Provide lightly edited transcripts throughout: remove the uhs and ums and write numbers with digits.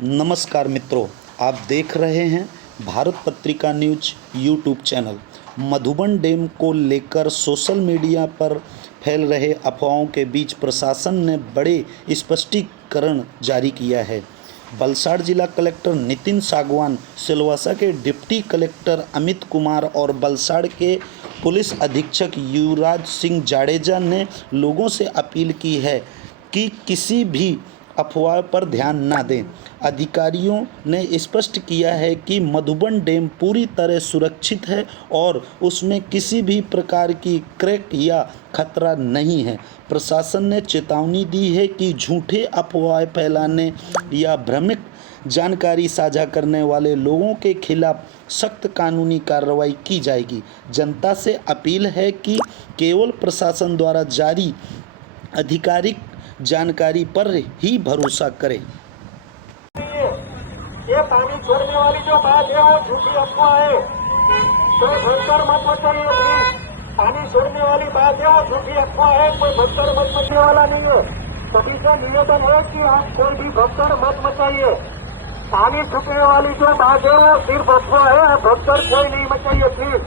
नमस्कार मित्रों, आप देख रहे हैं भारत पत्रिका news YouTube channel. Madhuban dam को लेकर सोशल मीडिया पर फैल रहे अफवाहों के बीच प्रशासन ने बड़े स्पष्टीकरण जारी किया है। वलसाड़ जिला कलेक्टर नितिन सागवान, सिलवासा के डिप्टी कलेक्टर अमित कुमार और वलसाड़ के पुलिस अधीक्षक युवराज सिंह जाडेजा ने लोगों से अपील की है कि किसी भी अफवाह पर ध्यान न दें। अधिकारियों ने स्पष्ट किया है कि मधुबन डैम पूरी तरह सुरक्षित है और उसमें किसी भी प्रकार की क्रैक या खतरा नहीं है। प्रशासन ने चेतावनी दी है कि झूठे अफवाह फैलाने या भ्रामक जानकारी साझा करने वाले लोगों के खिलाफ सख्त कानूनी कार्रवाई की जाएगी। जनता से अपील है कि केवल प्रशासन द्वारा जारी आधिकारिक जानकारी पर ही भरोसा करें। ये पानी छोड़ने वाली जो बात है वो झूठी अफवाह है, तो भगदड़ मत मचाइए प्लीज। पानी छोड़ने वाली बात है वो झूठी अफवाह है, कोई भगदड़ मत मचने वाला नहीं है। सभी से निवेदन है कि आप कोई भी भगदड़ मत मचाइए। पानी छूटने वाली जो बात है वो सिर्फ अफवाह है, भगदड़ कोई नहीं मचाइए प्लीज।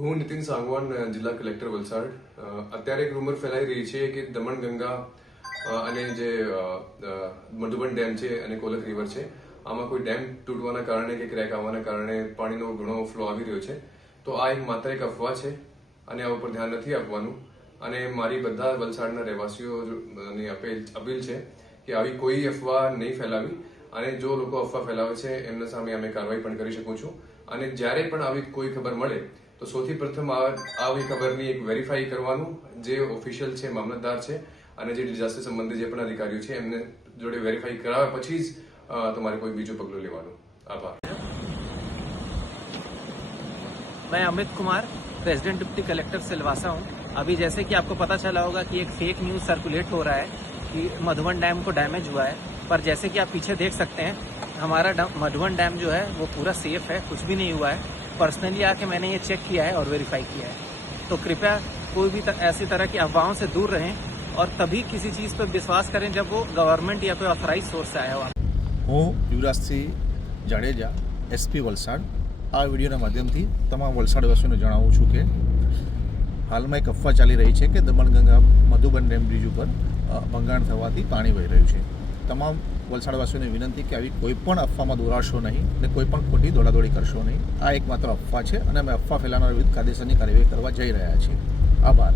હું નીતિન સાગવાન, જિલ્લા કલેક્ટર વલસાડ। અત્યારે એક રૂમર ફેલાઈ રહી છે કે દમણગંગા અને જે મધુબન ડેમ છે અને કોલક રિવર છે, આમાં કોઈ ડેમ તૂટવાના કારણે કે ક્રેક આવવાના કારણે પાણીનો ઘણો ફ્લો આવી રહ્યો છે। તો આ એક માત્ર એક અફવા છે અને આ ઉપર ધ્યાન નથી આપવાનું। અને મારી બધા વલસાડના રહેવાસીઓની અપીલ છે કે આવી કોઈ અફવા નહીં ફેલાવી, અને જો લોકો અફવા ફેલાવે છે એમના સામે અમે કાર્યવાહી પણ કરી શકું છું। અને જ્યારે પણ આવી કોઈ ખબર મળે તો સૌથી પ્રથમ આવી ખબરની એક વેરીફાઈ કરવાનું, જે ઓફિશિયલ છે, મામલતદાર છે અને જે ડિઝાસ્ટર સંબંધિત જે પણ અધિકારીઓ છે એમને જોડે વેરીફાઈ કરાવ્યા પછી જ તમારે કોઈ બીજું પગલું લેવાનું। આભાર। मैं Amit Kumar, president deputy collector Silvassa हूं। अभी जैसे कि आपको पता चला होगा कि एक फेक न्यूज सर्कुलेट हो रहा है कि मधुबन डैम को डैमेज हुआ है, पर जैसे कि आप पीछे देख सकते हैं हमारा मधुबन डैम जो है वो पूरा सेफ है, कुछ भी नहीं हुआ है। पर्सनली आके मैंने ये चेक किया है और वेरीफाई किया है। तो कृपया कोई भी ऐसी तरह की अफवाहों से दूर रहें और तभी किसी चीज़ पर विश्वास करें जब वो गवर्नमेंट या कोई ऑथराइज सोर्स से आया हो। હું યુવરાજસિંહ જાડેજા, એસપી વલસાડ, આ વિડીયોના માધ્યમથી તમામ વલસાડવાસીઓને જણાવું છું કે હાલમાં એક અફવા ચાલી રહી છે કે દમણગંગા મધુબન ડેમ બ્રિજ ઉપર ભંગાણ થવાથી પાણી વહી રહ્યું છે। તમામ વલસાડવાસીઓને વિનંતી કે આવી કોઈ પણ અફવામાં દોરાશો નહીં અને કોઈ પણ ખોટી દોડાદોડી કરશો નહીં। આ એકમાત્ર અફવા છે અને અમે અફવા ફેલાવનાર વિરુદ્ધ કાયદેસરની કાર્યવાહી કરવા જઈ રહ્યા છીએ। આભાર।